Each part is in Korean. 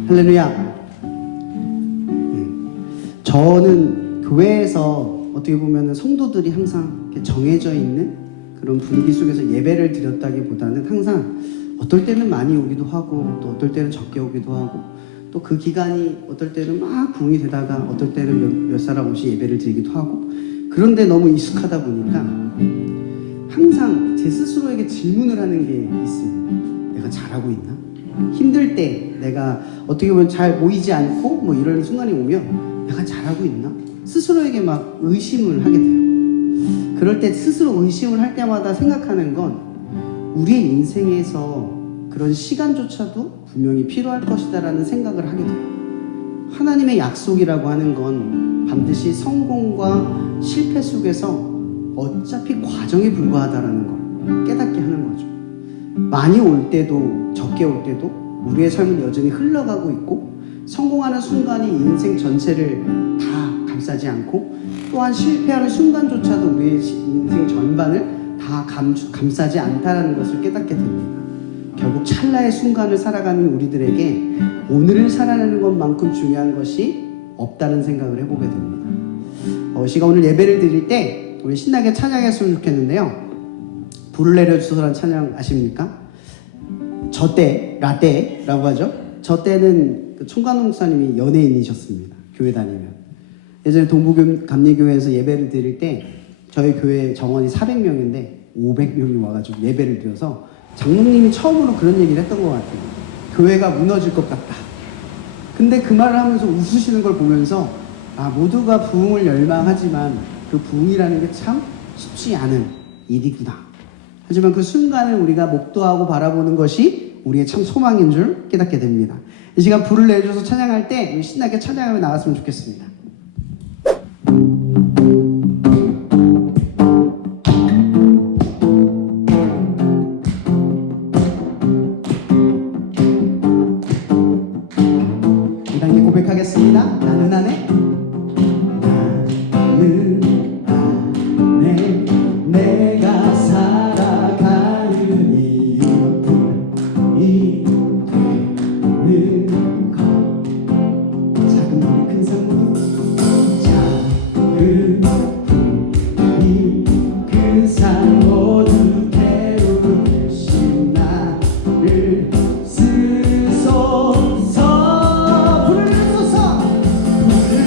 할렐루야. 저는 교회에서 어떻게 보면 성도들이 항상 정해져 있는 그런 분위기 속에서 예배를 드렸다기보다는 항상 어떨 때는 많이 오기도 하고 또 어떨 때는 적게 오기도 하고 또 그 기간이 어떨 때는 막 부흥이 되다가 어떨 때는 몇 사람 없이 예배를 드리기도 하고, 그런데 너무 익숙하다 보니까 항상 제 스스로에게 질문을 하는 게 있습니다. 내가 잘하고 있나? 힘들 때 내가 어떻게 보면 잘 보이지 않고 뭐 이런 순간이 오면 내가 잘하고 있나? 스스로에게 막 의심을 하게 돼요. 그럴 때 스스로 의심을 할 때마다 생각하는 건 우리의 인생에서 그런 시간조차도 분명히 필요할 것이다라는 생각을 하게 돼요. 하나님의 약속이라고 하는 건 반드시 성공과 실패 속에서 어차피 과정에 불과하다라는 걸 깨닫게 하는 거죠. 많이 올 때도 적게 올 때도 우리의 삶은 여전히 흘러가고 있고, 성공하는 순간이 인생 전체를 다 감싸지 않고 또한 실패하는 순간조차도 우리의 인생 전반을 다 감싸지 않다라는 것을 깨닫게 됩니다. 결국 찰나의 순간을 살아가는 우리들에게 오늘을 살아내는 것만큼 중요한 것이 없다는 생각을 해보게 됩니다. 시가 오늘 예배를 드릴 때 우리 신나게 찬양했으면 좋겠는데요. 불을 내려주소서라는 찬양 아십니까? 저때, 라떼라고 하죠. 저때는 총관홍 목사님이 연예인이셨습니다. 교회 다니면. 예전에 동부감리교회에서 예배를 드릴 때 저희 교회 정원이 400명인데 500명이 와가지고 예배를 드려서 장로님이 처음으로 그런 얘기를 했던 것 같아요. 교회가 무너질 것 같다. 근데 그 말을 하면서 웃으시는 걸 보면서 모두가 부흥을 열망하지만 그 부흥이라는 게 참 쉽지 않은 일이구나. 하지만 그 순간을 우리가 목도하고 바라보는 것이 우리의 참 소망인 줄 깨닫게 됩니다. 이 시간 불을 내줘서 찬양할 때 신나게 찬양하며 나갔으면 좋겠습니다. 이 단계 고백하겠습니다. 나는 안에 내가 살아가는 이유뿐이 되는 것. 작은 우리 큰 산 작은 우리 큰 산 모두 태우듯이 나를 쓰소서. 불을 내소서. 불을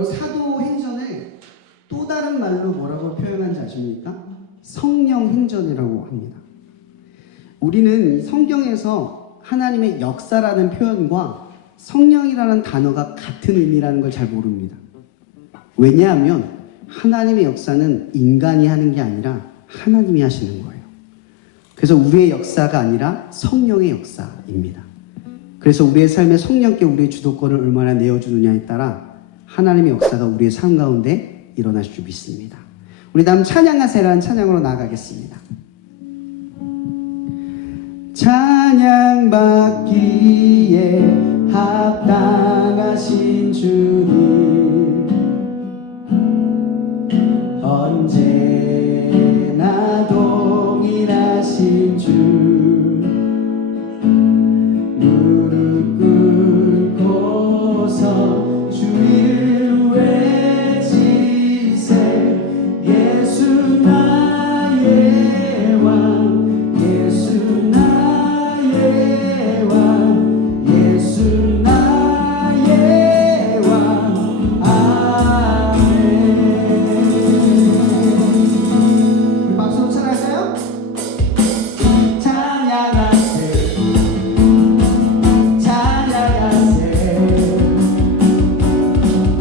여러분 사도행전을 또 다른 말로 뭐라고 표현한지 아십니까? 성령행전이라고 합니다. 우리는 성경에서 하나님의 역사라는 표현과 성령이라는 단어가 같은 의미라는 걸 잘 모릅니다. 왜냐하면 하나님의 역사는 인간이 하는 게 아니라 하나님이 하시는 거예요. 그래서 우리의 역사가 아니라 성령의 역사입니다. 그래서 우리의 삶에 성령께 우리의 주도권을 얼마나 내어주느냐에 따라 하나님의 역사가 우리의 삶 가운데 일어날 줄 믿습니다. 우리 다음 찬양하세라는 찬양으로 나아가겠습니다. 찬양받기에 합당하신 주님 언제나 동일하신 주 무릎 꿇고서 주를 외치세 예수 나의 왕 예수 나의 왕 예수 나의 왕 아멘. 박수로 찬양할까요? 찬양하세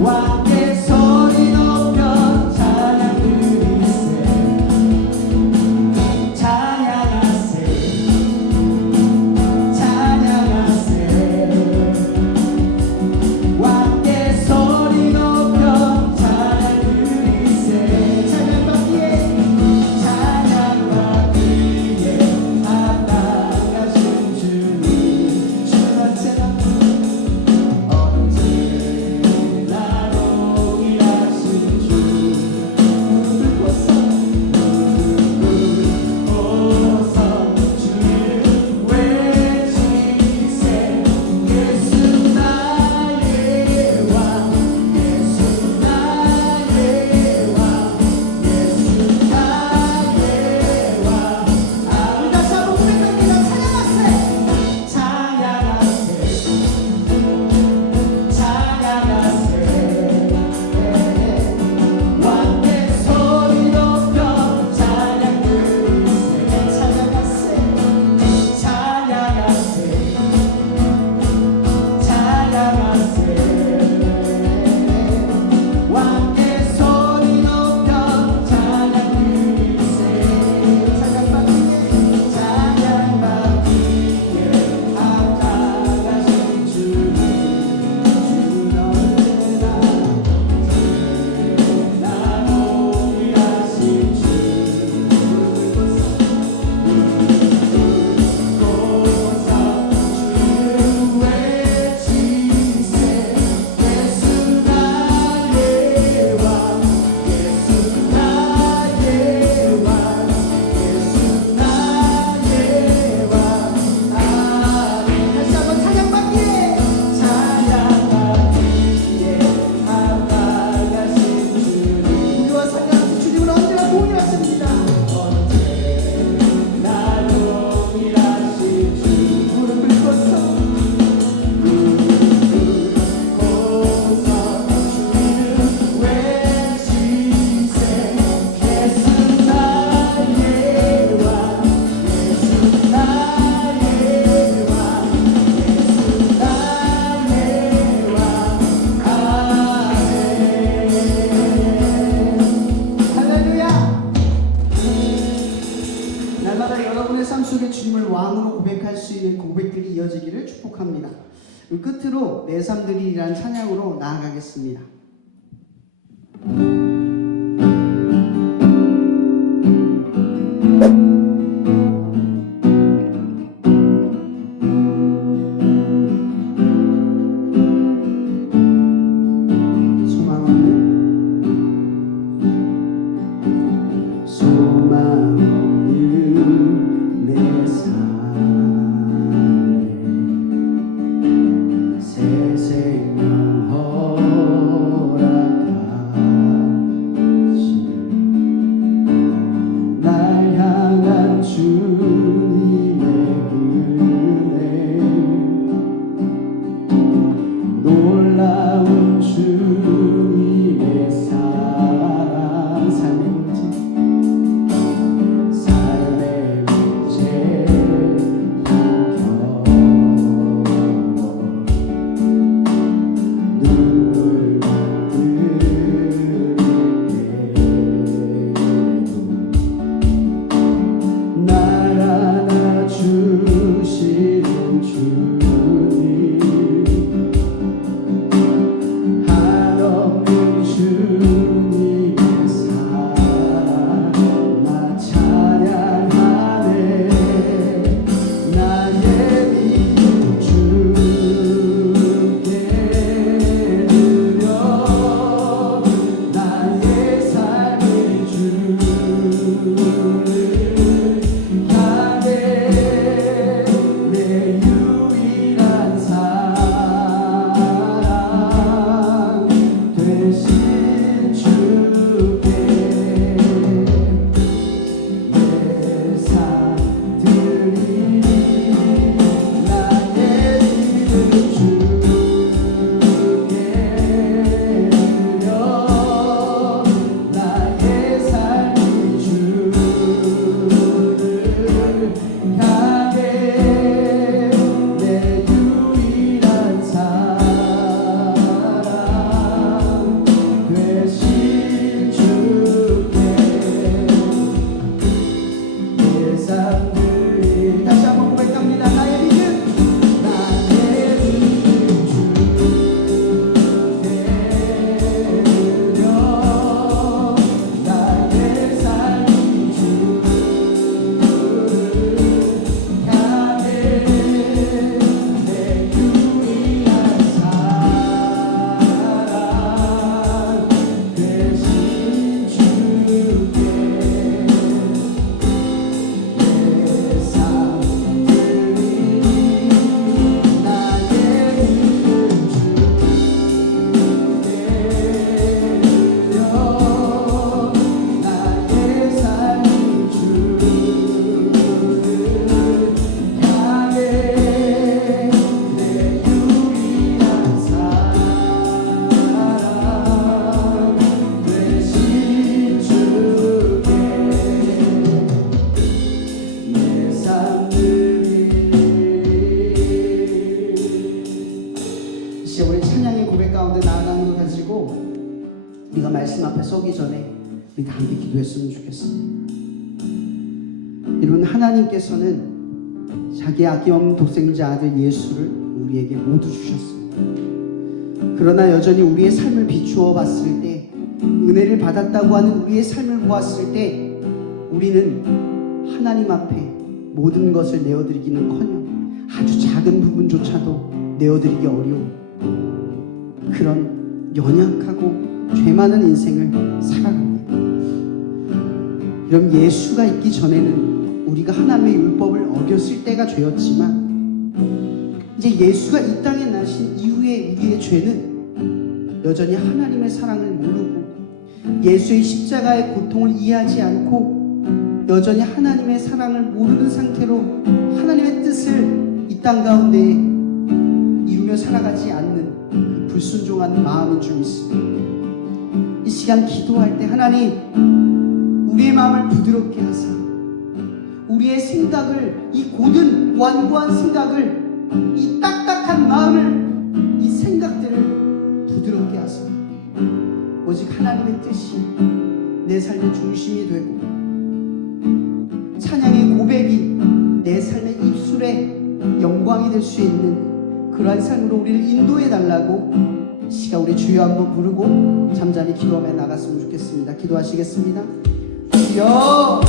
왕께 소리 높여 찬양 드리세 찬양하세 왕께 소리 높여 찬양 드리세 찬양받기에 합당하신 주님 주만 찬양 언제나 동일하신 주 무릎을 꿇고서 주를 외치세 예수 나의 왕 예수 나의 왕 예수 나의 왕 우리 다시 한번 고백합니다. 찬양하세 왕께 소리 높여 찬양 드리세 찬양하세 왕께 소리 높여 찬양 드리세 찬양받기에 합당하신 주님 주는 언제나 동일하신 주 날마다 여러분의 삶 속에 주님을 왕으로 고백할 수 있는 고백들이 이어지기를 축복합니다. 끝으로 내 삶들이란 찬양으로 나아가겠습니다. 새 생명 우리가 말씀 앞에 서기 전에 우리 다 함께 기도했으면 좋겠습니다. 여러분, 하나님께서는 자기 아기없는 독생자 아들 예수를 우리에게 모두 주셨습니다. 그러나 여전히 우리의 삶을 비추어 봤을 때, 은혜를 받았다고 하는 우리의 삶을 보았을 때, 우리는 하나님 앞에 모든 것을 내어드리기는커녕 아주 작은 부분조차도 내어드리기 어려운 그런 연약하고 죄 많은 인생을 살아갑니다. 여러분, 예수가 있기 전에는 우리가 하나님의 율법을 어겼을 때가 죄였지만, 이제 예수가 이 땅에 나신 이후에 우리의 죄는 여전히 하나님의 사랑을 모르고 예수의 십자가의 고통을 이해하지 않고 여전히 하나님의 사랑을 모르는 상태로 하나님의 뜻을 이 땅 가운데 이루며 살아가지 않는 그 불순종한 마음인 줄 믿습니다. 이 시간 기도할 때 하나님, 우리의 마음을 부드럽게 하사 우리의 생각을, 이 고든 완고한 생각을, 이 딱딱한 마음을, 이 생각들을 부드럽게 하사 오직 하나님의 뜻이 내 삶의 중심이 되고 찬양의 고백이 내 삶의 입술에 영광이 될 수 있는 그러한 삶으로 우리를 인도해 달라고 시간 우리 주여 한번 부르고 잠잠히 기도하며 나갔으면 좋겠습니다. 기도하시겠습니다. 주여,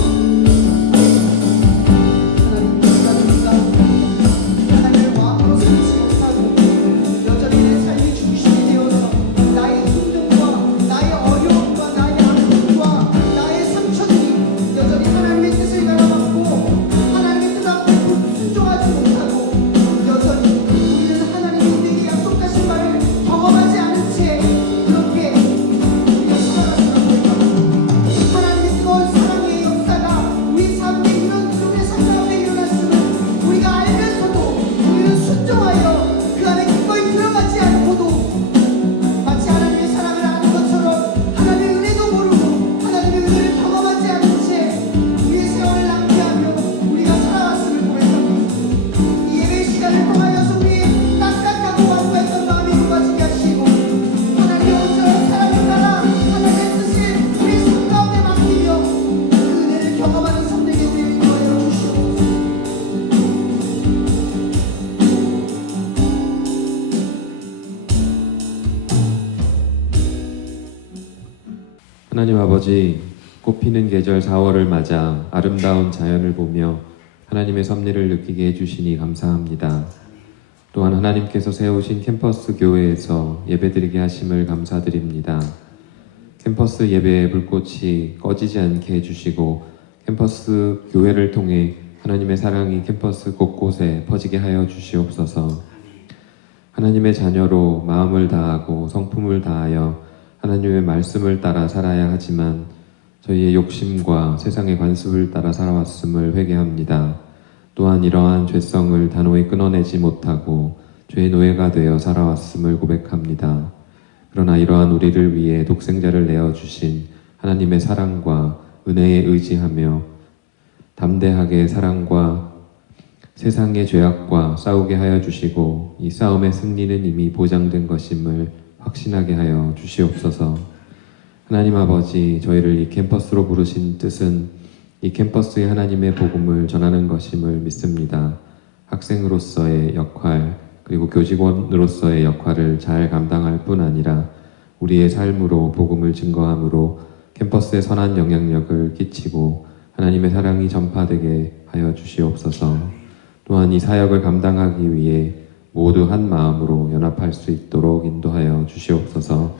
하나님 아버지, 꽃피는 계절 4월을 맞아 아름다운 자연을 보며 하나님의 섭리를 느끼게 해주시니 감사합니다. 또한 하나님께서 세우신 캠퍼스 교회에서 예배드리게 하심을 감사드립니다. 캠퍼스 예배의 불꽃이 꺼지지 않게 해주시고 캠퍼스 교회를 통해 하나님의 사랑이 캠퍼스 곳곳에 퍼지게 하여 주시옵소서. 하나님의 자녀로 마음을 다하고 성품을 다하여 하나님의 말씀을 따라 살아야 하지만 저희의 욕심과 세상의 관습을 따라 살아왔음을 회개합니다. 또한 이러한 죄성을 단호히 끊어내지 못하고 죄의 노예가 되어 살아왔음을 고백합니다. 그러나 이러한 우리를 위해 독생자를 내어주신 하나님의 사랑과 은혜에 의지하며 담대하게 사랑과 세상의 죄악과 싸우게 하여 주시고 이 싸움의 승리는 이미 보장된 것임을 확신하게 하여 주시옵소서. 하나님 아버지, 저희를 이 캠퍼스로 부르신 뜻은 이 캠퍼스에 하나님의 복음을 전하는 것임을 믿습니다. 학생으로서의 역할, 그리고 교직원으로서의 역할을 잘 감당할 뿐 아니라 우리의 삶으로 복음을 증거함으로 캠퍼스에 선한 영향력을 끼치고 하나님의 사랑이 전파되게 하여 주시옵소서. 또한 이 사역을 감당하기 위해 모두 한 마음으로 연합할 수 있도록 인도하여 주시옵소서.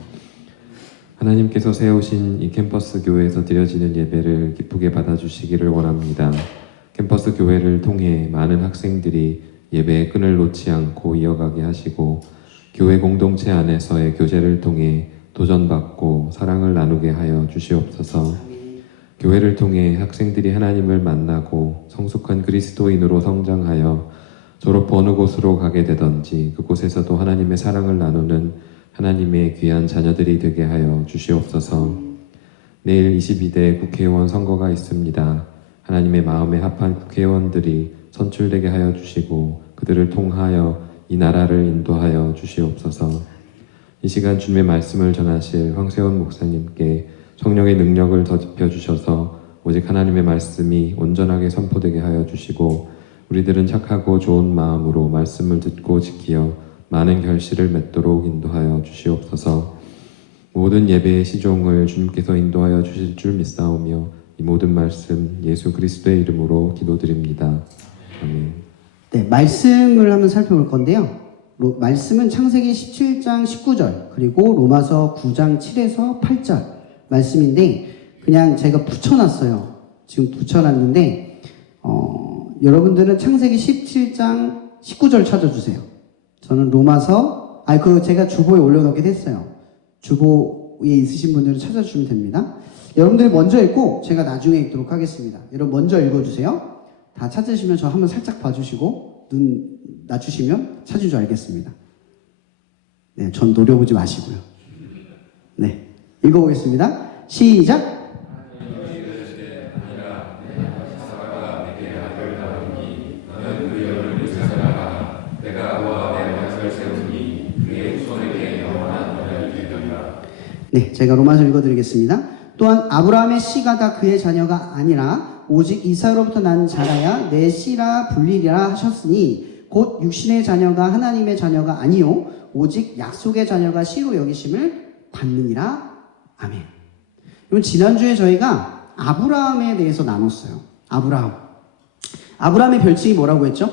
하나님께서 세우신 이 캠퍼스 교회에서 드려지는 예배를 기쁘게 받아주시기를 원합니다. 캠퍼스 교회를 통해 많은 학생들이 예배의 끈을 놓지 않고 이어가게 하시고 교회 공동체 안에서의 교제를 통해 도전받고 사랑을 나누게 하여 주시옵소서. 교회를 통해 학생들이 하나님을 만나고 성숙한 그리스도인으로 성장하여 졸업 어느 곳으로 가게 되든지 그곳에서도 하나님의 사랑을 나누는 하나님의 귀한 자녀들이 되게 하여 주시옵소서. 내일 22대 국회의원 선거가 있습니다. 하나님의 마음에 합한 국회의원들이 선출되게 하여 주시고 그들을 통하여 이 나라를 인도하여 주시옵소서. 이 시간 주님의 말씀을 전하실 황세원 목사님께 성령의 능력을 더입혀 주셔서 오직 하나님의 말씀이 온전하게 선포되게 하여 주시고 우리들은 착하고 좋은 마음으로 말씀을 듣고 지키어 많은 결실을 맺도록 인도하여 주시옵소서. 모든 예배의 시종을 주님께서 인도하여 주실 줄 믿사오며 이 모든 말씀 예수 그리스도의 이름으로 기도드립니다. 아멘. 네, 말씀을 한번 살펴볼 건데요. 말씀은 창세기 17장 19절 그리고 로마서 9장 7에서 8절 말씀인데 그냥 제가 붙여놨어요. 지금 붙여놨는데 여러분들은 창세기 17장 19절 찾아주세요. 저는 로마서 제가 주보에 올려놓게 됐어요. 주보에 있으신 분들은 찾아주시면 됩니다. 여러분들이 먼저 읽고 제가 나중에 읽도록 하겠습니다. 여러분 먼저 읽어주세요. 다 찾으시면 저 한번 살짝 봐주시고 눈 낮추시면 찾은 줄 알겠습니다. 네, 전 노려보지 마시고요. 네, 읽어보겠습니다. 시작! 네, 제가 로마서 읽어드리겠습니다. 또한 아브라함의 씨가 다 그의 자녀가 아니라 오직 이삭으로부터 난 자라야 내 씨라 불리리라 하셨으니 곧 육신의 자녀가 하나님의 자녀가 아니요 오직 약속의 자녀가 씨로 여기심을 받느니라. 아멘. 여러분 지난주에 저희가 아브라함에 대해서 나눴어요. 아브라함의 별칭이 뭐라고 했죠?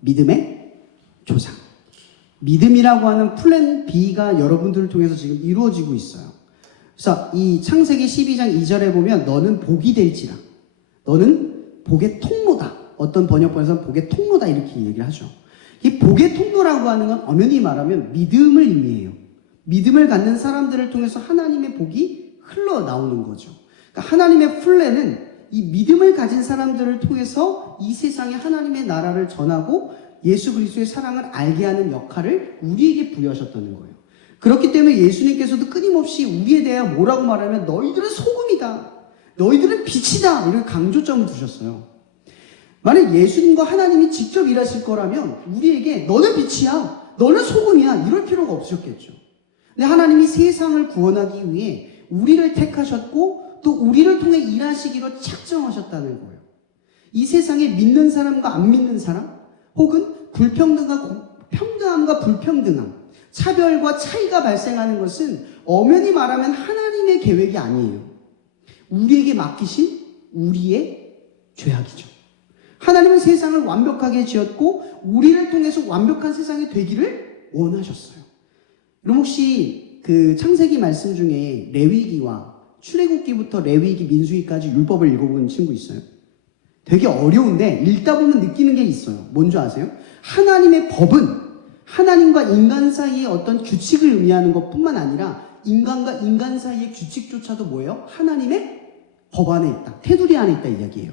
믿음의 조상. 믿음이라고 하는 플랜 B가 여러분들을 통해서 지금 이루어지고 있어요. 그래서 이 창세기 12장 2절에 보면 너는 복이 될지라. 너는 복의 통로다. 어떤 번역본에서는 복의 통로다 이렇게 얘기를 하죠. 이 복의 통로라고 하는 건 엄연히 말하면 믿음을 의미해요. 믿음을 갖는 사람들을 통해서 하나님의 복이 흘러나오는 거죠. 그러니까 하나님의 플랜은 이 믿음을 가진 사람들을 통해서 이 세상에 하나님의 나라를 전하고 예수 그리스도의 사랑을 알게 하는 역할을 우리에게 부여하셨다는 거예요. 그렇기 때문에 예수님께서도 끊임없이 우리에 대하여 뭐라고 말하면 너희들은 소금이다. 너희들은 빛이다. 이렇게 강조점을 두셨어요. 만약 예수님과 하나님이 직접 일하실 거라면 우리에게 너는 빛이야. 너는 소금이야. 이럴 필요가 없으셨겠죠. 근데 하나님이 세상을 구원하기 위해 우리를 택하셨고 또 우리를 통해 일하시기로 작정하셨다는 거예요. 이 세상에 믿는 사람과 안 믿는 사람 혹은 평등함과 불평등함, 차별과 차이가 발생하는 것은 엄연히 말하면 하나님의 계획이 아니에요. 우리에게 맡기신 우리의 죄악이죠. 하나님은 세상을 완벽하게 지었고 우리를 통해서 완벽한 세상이 되기를 원하셨어요. 그럼 혹시 그 창세기 말씀 중에 레위기와 출애굽기부터 레위기, 민수기까지 율법을 읽어본 친구 있어요? 되게 어려운데 읽다 보면 느끼는 게 있어요. 뭔지 아세요? 하나님의 법은 하나님과 인간 사이의 어떤 규칙을 의미하는 것뿐만 아니라 인간과 인간 사이의 규칙조차도 뭐예요? 하나님의 법 안에 있다. 테두리 안에 있다 이야기예요.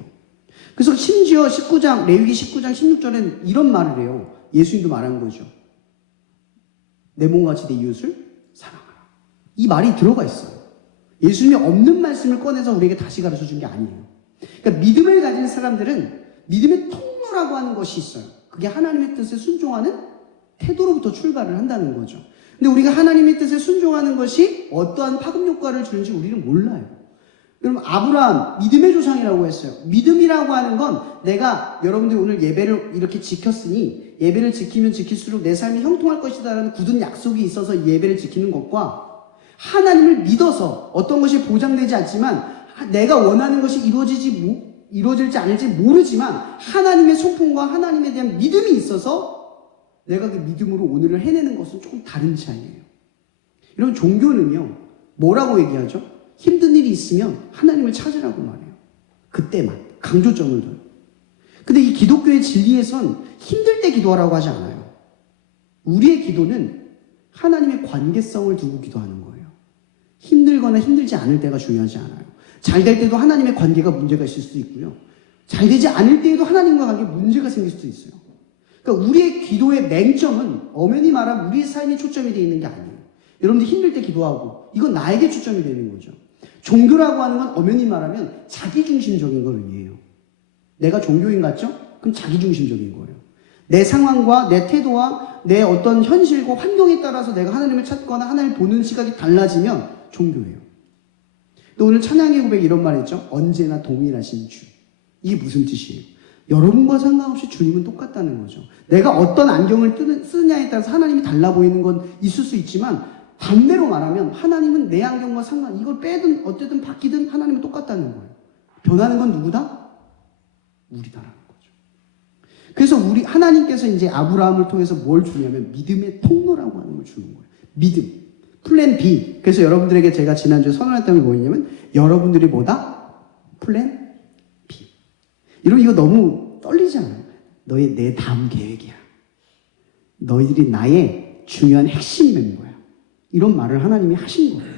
그래서 심지어 레위기 19장 16절에는 이런 말을 해요. 예수님도 말한 거죠. 내 몸같이 내 이웃을 사랑하라. 이 말이 들어가 있어요. 예수님이 없는 말씀을 꺼내서 우리에게 다시 가르쳐 준 게 아니에요. 그러니까 믿음을 가진 사람들은 믿음의 통로라고 하는 것이 있어요. 그게 하나님의 뜻에 순종하는 태도로부터 출발을 한다는 거죠. 근데 우리가 하나님의 뜻에 순종하는 것이 어떠한 파급 효과를 주는지 우리는 몰라요. 여러분 아브라함 믿음의 조상이라고 했어요. 믿음이라고 하는 건 내가 여러분들이 오늘 예배를 이렇게 지켰으니 예배를 지키면 지킬수록 내 삶이 형통할 것이다라는 굳은 약속이 있어서 예배를 지키는 것과 하나님을 믿어서 어떤 것이 보장되지 않지만 내가 원하는 것이 이루어질지 않을지 모르지만 하나님의 소품과 하나님에 대한 믿음이 있어서 내가 그 믿음으로 오늘을 해내는 것은 조금 다른 차이예요. 여러분 종교는요 뭐라고 얘기하죠? 힘든 일이 있으면 하나님을 찾으라고 말해요. 그때만 강조점을 둬요. 근데 이 기독교의 진리에선 힘들 때 기도하라고 하지 않아요. 우리의 기도는 하나님의 관계성을 두고 기도하는 거예요. 힘들거나 힘들지 않을 때가 중요하지 않아요. 잘 될 때도 하나님의 관계가 문제가 있을 수도 있고요. 잘 되지 않을 때에도 하나님과 관계에 문제가 생길 수도 있어요. 그러니까 우리의 기도의 맹점은 엄연히 말하면 우리의 삶에 초점이 되어 있는 게 아니에요. 여러분들 힘들 때 기도하고 이건 나에게 초점이 되는 거죠. 종교라고 하는 건 엄연히 말하면 자기중심적인 걸 의미해요. 내가 종교인 같죠? 그럼 자기중심적인 거예요. 내 상황과 내 태도와 내 어떤 현실과 환경에 따라서 내가 하나님을 찾거나 하나님을 보는 시각이 달라지면 종교예요. 또 오늘 찬양의 고백 이런 말 했죠. 언제나 동일하신 주. 이게 무슨 뜻이에요? 여러분과 상관없이 주님은 똑같다는 거죠. 내가 어떤 안경을 쓰느냐에 따라서 하나님이 달라 보이는 건 있을 수 있지만 반대로 말하면 하나님은 내 안경과 이걸 빼든 어쨌든 바뀌든 하나님은 똑같다는 거예요. 변하는 건 누구다? 우리다라는 거죠. 그래서 하나님께서 이제 아브라함을 통해서 뭘 주냐면 믿음의 통로라고 하는 걸 주는 거예요. 믿음. 플랜 B. 그래서 여러분들에게 제가 지난주에 선언했던 게 뭐냐면 여러분들이 뭐다? 플랜 B. 여러분 이거 너무 떨리지 않아요? 내 다음 계획이야. 너희들이 나의 중요한 핵심 멤버야. 이런 말을 하나님이 하신 거예요.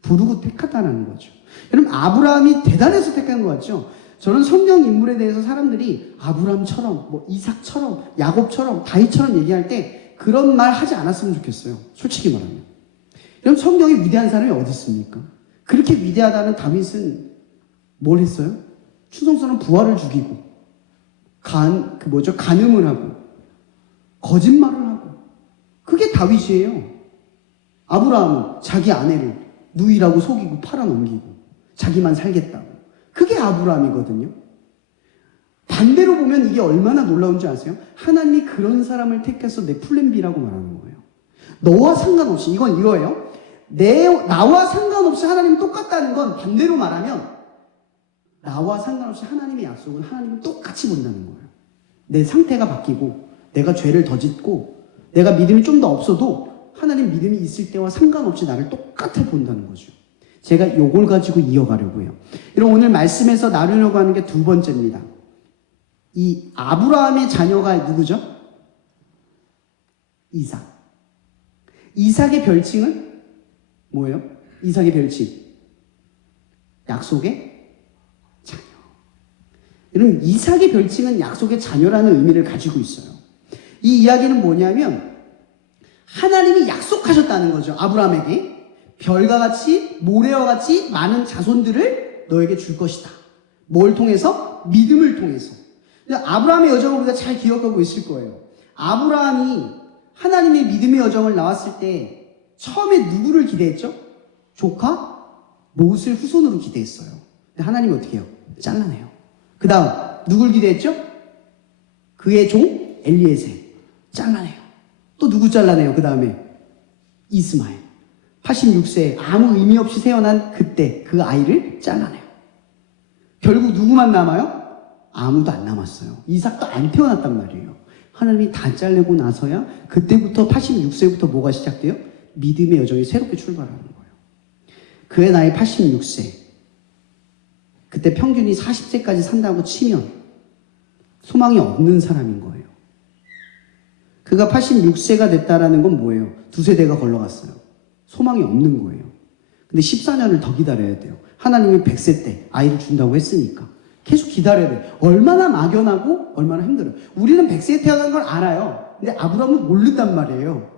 부르고 택하다는 거죠. 여러분 아브라함이 대단해서 택한 거 같죠? 저는 성경 인물에 대해서 사람들이 아브라함처럼 이삭처럼 야곱처럼 다윗처럼 얘기할 때 그런 말 하지 않았으면 좋겠어요. 솔직히 말하면. 여러분 성경에 위대한 사람이 어디 있습니까? 그렇게 위대하다는 다윗은 뭘 했어요? 추성소는 부하를 죽이고 간음을 하고 거짓말을 하고 그게 다윗이에요. 아브라함은 자기 아내를 누이라고 속이고 팔아넘기고 자기만 살겠다고. 그게 아브라함이거든요. 반대로 보면 이게 얼마나 놀라운지 아세요? 하나님이 그런 사람을 택해서 내 플랜 B라고 말하는 거예요. 너와 상관없이 이건 이거예요. 나와 상관없이 하나님은 똑같다는 건 반대로 말하면 나와 상관없이 하나님의 약속은 하나님은 똑같이 본다는 거예요. 내 상태가 바뀌고 내가 죄를 더 짓고 내가 믿음이 좀 더 없어도 하나님 믿음이 있을 때와 상관없이 나를 똑같이 본다는 거죠. 제가 요걸 가지고 이어가려고요. 여러분 오늘 말씀에서 나누려고 하는 게 두 번째입니다. 이 아브라함의 자녀가 누구죠? 이삭. 이삭의 별칭은 뭐예요? 이삭의 별칭. 약속의 자녀. 여러분 이삭의 별칭은 약속의 자녀라는 의미를 가지고 있어요. 이 이야기는 뭐냐면 하나님이 약속하셨다는 거죠. 아브라함에게 별과 같이 모래와 같이 많은 자손들을 너에게 줄 것이다. 뭘 통해서? 믿음을 통해서. 아브라함의 여정을 우리가 잘 기억하고 있을 거예요. 아브라함이 하나님의 믿음의 여정을 나왔을 때 처음에 누구를 기대했죠? 조카 롯을 후손으로 기대했어요. 근데 하나님이 어떻게 해요? 잘라내요. 그 다음 누굴 기대했죠? 그의 종 엘리에셀 잘라내요. 또 누구 잘라내요? 그 다음에 이스마엘 86세 아무 의미 없이 태어난 그때 그 아이를 잘라내요. 결국 누구만 남아요? 아무도 안 남았어요. 이삭도 안 태어났단 말이에요. 하나님이 다 잘리고 나서야 그때부터 86세부터 뭐가 시작돼요? 믿음의 여정이 새롭게 출발하는 거예요. 그의 나이 86세. 그때 평균이 40세까지 산다고 치면 소망이 없는 사람인 거예요. 그가 86세가 됐다라는 건 뭐예요? 두세 대가 걸러갔어요. 소망이 없는 거예요. 근데 14년을 더 기다려야 돼요. 하나님이 100세 때 아이를 준다고 했으니까. 계속 기다려야 돼요. 얼마나 막연하고 얼마나 힘들어요. 우리는 100세에 태어난 걸 알아요. 근데 아브라함은 모른단 말이에요.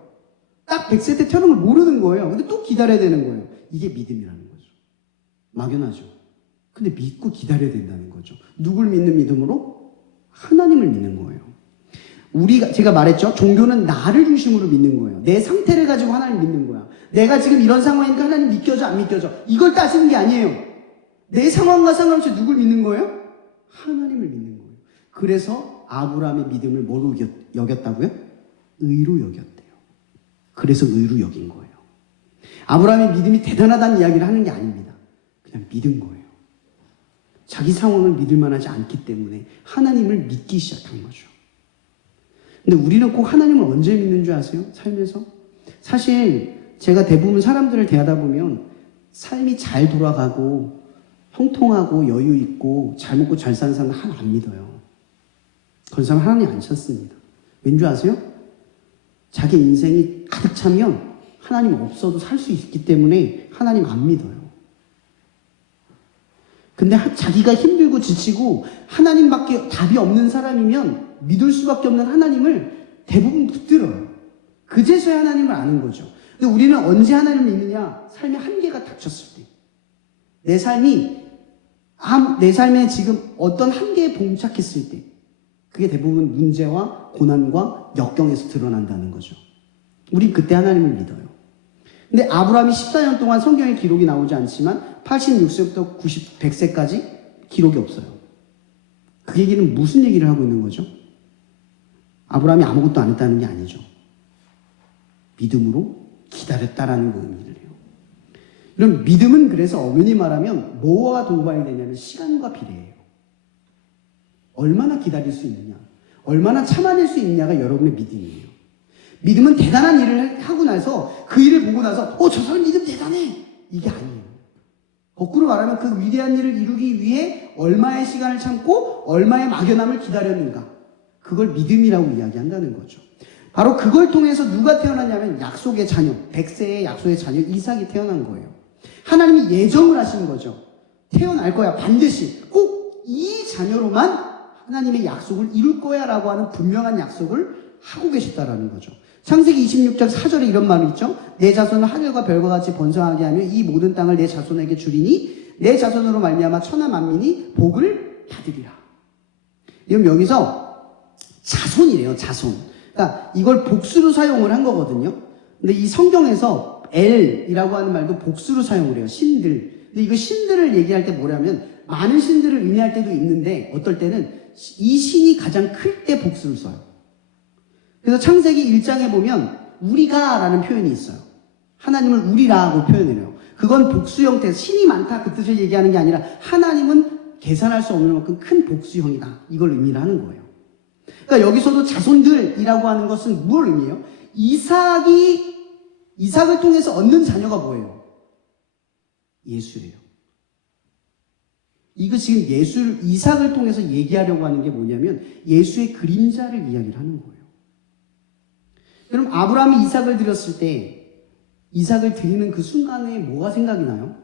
딱 100세 때 태어난 걸 모르는 거예요. 근데 또 기다려야 되는 거예요. 이게 믿음이라는 거죠. 막연하죠. 근데 믿고 기다려야 된다는 거죠. 누굴 믿는 믿음으로? 하나님을 믿는 거예요. 제가 말했죠. 종교는 나를 중심으로 믿는 거예요. 내 상태를 가지고 하나님 믿는 거야. 내가 지금 이런 상황이니까 하나님 믿겨져 안 믿겨져. 이걸 따지는 게 아니에요. 내 상황과 상관없이 누굴 믿는 거예요? 하나님을 믿는 거예요. 그래서 아브라함의 믿음을 뭐로 여겼다고요? 의로 여겼대요. 그래서 의로 여긴 거예요. 아브라함의 믿음이 대단하다는 이야기를 하는 게 아닙니다. 그냥 믿은 거예요. 자기 상황을 믿을 만하지 않기 때문에 하나님을 믿기 시작한 거죠. 근데 우리는 꼭 하나님을 언제 믿는 줄 아세요? 삶에서? 사실 제가 대부분 사람들을 대하다 보면 삶이 잘 돌아가고 형통하고 여유 있고 잘 먹고 잘 사는 사람은 하나 안 믿어요. 그런 사람 하나님 안 찾습니다. 왠지 아세요? 자기 인생이 가득 차면 하나님 없어도 살 수 있기 때문에 하나님 안 믿어요. 근데 자기가 힘들고 지치고 하나님밖에 답이 없는 사람이면 믿을 수밖에 없는 하나님을 대부분 붙들어요. 그제서야 하나님을 아는 거죠. 근데 우리는 언제 하나님을 믿느냐? 삶의 한계가 닥쳤을 때. 내 삶에 지금 어떤 한계에 봉착했을 때 그게 대부분 문제와 고난과 역경에서 드러난다는 거죠. 우린 그때 하나님을 믿어요. 근데 아브라함이 14년 동안 성경에 기록이 나오지 않지만 86세부터 100세까지 기록이 없어요. 그 얘기는 무슨 얘기를 하고 있는 거죠? 아브라함이 아무것도 안 했다는 게 아니죠. 믿음으로 기다렸다라는 그 의미를 해요. 이런 믿음은 그래서 엄연히 말하면 뭐와 동반이 되냐면 시간과 비례해요. 얼마나 기다릴 수 있느냐, 얼마나 참아낼 수 있느냐가 여러분의 믿음이에요. 믿음은 대단한 일을 하고 나서 그 일을 보고 나서 저 사람 믿음 대단해! 이게 아니에요. 거꾸로 말하면 그 위대한 일을 이루기 위해 얼마의 시간을 참고 얼마의 막연함을 기다렸는가, 그걸 믿음이라고 이야기한다는 거죠. 바로 그걸 통해서 누가 태어났냐면 약속의 자녀, 100세의 약속의 자녀 이삭이 태어난 거예요. 하나님이 예정을 하신 거죠. 태어날 거야, 반드시. 꼭 이 자녀로만 하나님의 약속을 이룰 거야 라고 하는 분명한 약속을 하고 계셨다라는 거죠. 창세기 26장 4절에 이런 말이 있죠. 내 자손은 하늘과 별과 같이 번성하게 하며 이 모든 땅을 내 자손에게 주리니 내 자손으로 말미암아 천하 만민이 복을 받으리라. 이건 여기서 자손이래요. 자손. 그러니까 이걸 복수로 사용을 한 거거든요. 근데 이 성경에서 엘이라고 하는 말도 복수로 사용을 해요. 신들. 근데 이거 신들을 얘기할 때 뭐냐면 많은 신들을 의미할 때도 있는데 어떨 때는 이 신이 가장 클 때 복수를 써요. 그래서 창세기 1장에 보면 우리가 라는 표현이 있어요. 하나님을 우리라고 표현해요. 그건 복수형, 신이 많다 그 뜻을 얘기하는 게 아니라 하나님은 계산할 수 없는 만큼 큰 복수형이다, 이걸 의미를 하는 거예요. 그러니까 여기서도 자손들이라고 하는 것은 뭘 의미해요? 이삭을 통해서 얻는 자녀가 뭐예요? 예수예요. 이거 지금 이삭을 통해서 얘기하려고 하는 게 뭐냐면 예수의 그림자를 이야기를 하는 거예요. 그럼 아브라함이 이삭을 드렸을 때 이삭을 드리는 그 순간에 뭐가 생각이 나요?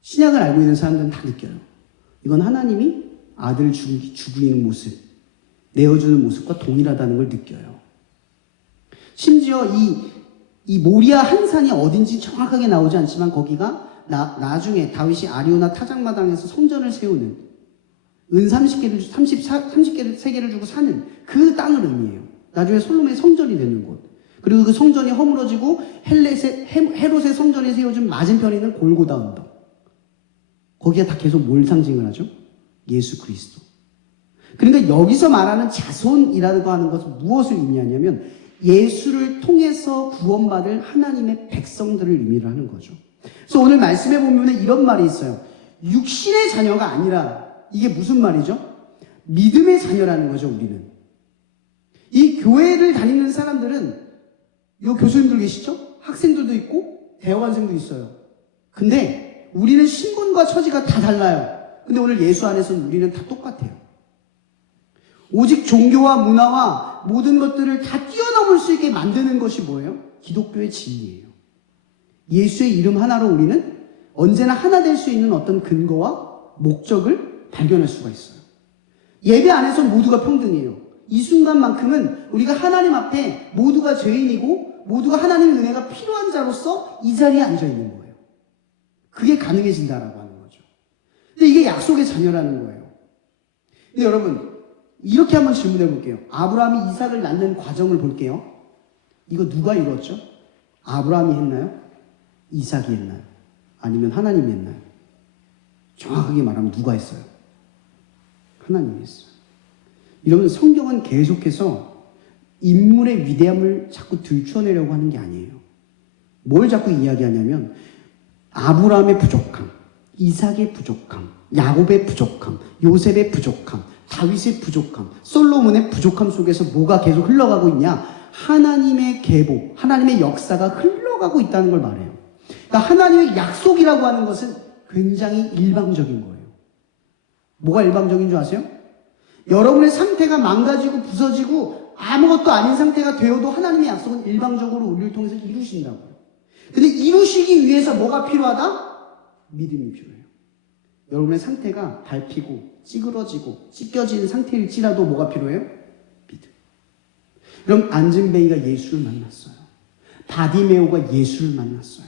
신약을 알고 있는 사람들은 다 느껴요. 이건 하나님이 아들을 죽이는 모습, 내어주는 모습과 동일하다는 걸 느껴요. 심지어 이 모리아 한 산이 어딘지 정확하게 나오지 않지만 거기가 나중에 다윗이 아리오나 타작마당에서 성전을 세우는 은 30개를 주고 사는 그 땅을 의미해요. 나중에 솔로몬의 성전이 되는 곳. 그리고 그 성전이 허물어지고 헤롯의 성전이 세워진 맞은편에 있는 골고다 언덕. 거기에 다 계속 뭘 상징을 하죠? 예수 그리스도. 그러니까 여기서 말하는 자손이라고 하는 것은 무엇을 의미하냐면 예수를 통해서 구원받을 하나님의 백성들을 의미를 하는 거죠. 그래서 오늘 말씀해 보면 이런 말이 있어요. 육신의 자녀가 아니라, 이게 무슨 말이죠? 믿음의 자녀라는 거죠, 우리는. 이 교회를 다니는 사람들은, 요 교수님들 계시죠? 학생들도 있고 대학원생도 있어요. 근데 우리는 신분과 처지가 다 달라요. 근데 오늘 예수 안에서는 우리는 다 똑같아요. 오직 종교와 문화와 모든 것들을 다 뛰어넘을 수 있게 만드는 것이 뭐예요? 기독교의 진리예요. 예수의 이름 하나로 우리는 언제나 하나 될 수 있는 어떤 근거와 목적을 발견할 수가 있어요. 예배 안에서 모두가 평등해요. 이 순간만큼은 우리가 하나님 앞에 모두가 죄인이고 모두가 하나님의 은혜가 필요한 자로서 이 자리에 앉아 있는 거예요. 그게 가능해진다라고 하는 거죠. 근데 이게 약속의 자녀라는 거예요. 근데 여러분, 이렇게 한번 질문해 볼게요. 아브라함이 이삭을 낳는 과정을 볼게요. 이거 누가 이뤘죠? 아브라함이 했나요? 이삭이 했나요? 아니면 하나님이 했나요? 정확하게 말하면 누가 했어요? 하나님이 했어요. 이러면 성경은 계속해서 인물의 위대함을 자꾸 들춰내려고 하는 게 아니에요. 뭘 자꾸 이야기하냐면 아브라함의 부족함, 이삭의 부족함, 야곱의 부족함, 요셉의 부족함, 다윗의 부족함, 솔로몬의 부족함 속에서 뭐가 계속 흘러가고 있냐? 하나님의 계보, 하나님의 역사가 흘러가고 있다는 걸 말해요. 그러니까 하나님의 약속이라고 하는 것은 굉장히 일방적인 거예요. 뭐가 일방적인 줄 아세요? 여러분의 상태가 망가지고 부서지고 아무것도 아닌 상태가 되어도 하나님의 약속은 일방적으로 우리를 통해서 이루신다고요. 근데 이루시기 위해서 뭐가 필요하다? 믿음이 필요해요. 여러분의 상태가 밟히고 찌그러지고 찢겨진 상태일지라도 뭐가 필요해요? 믿음. 그럼 안진뱅이가 예수를 만났어요. 바디메오가 예수를 만났어요.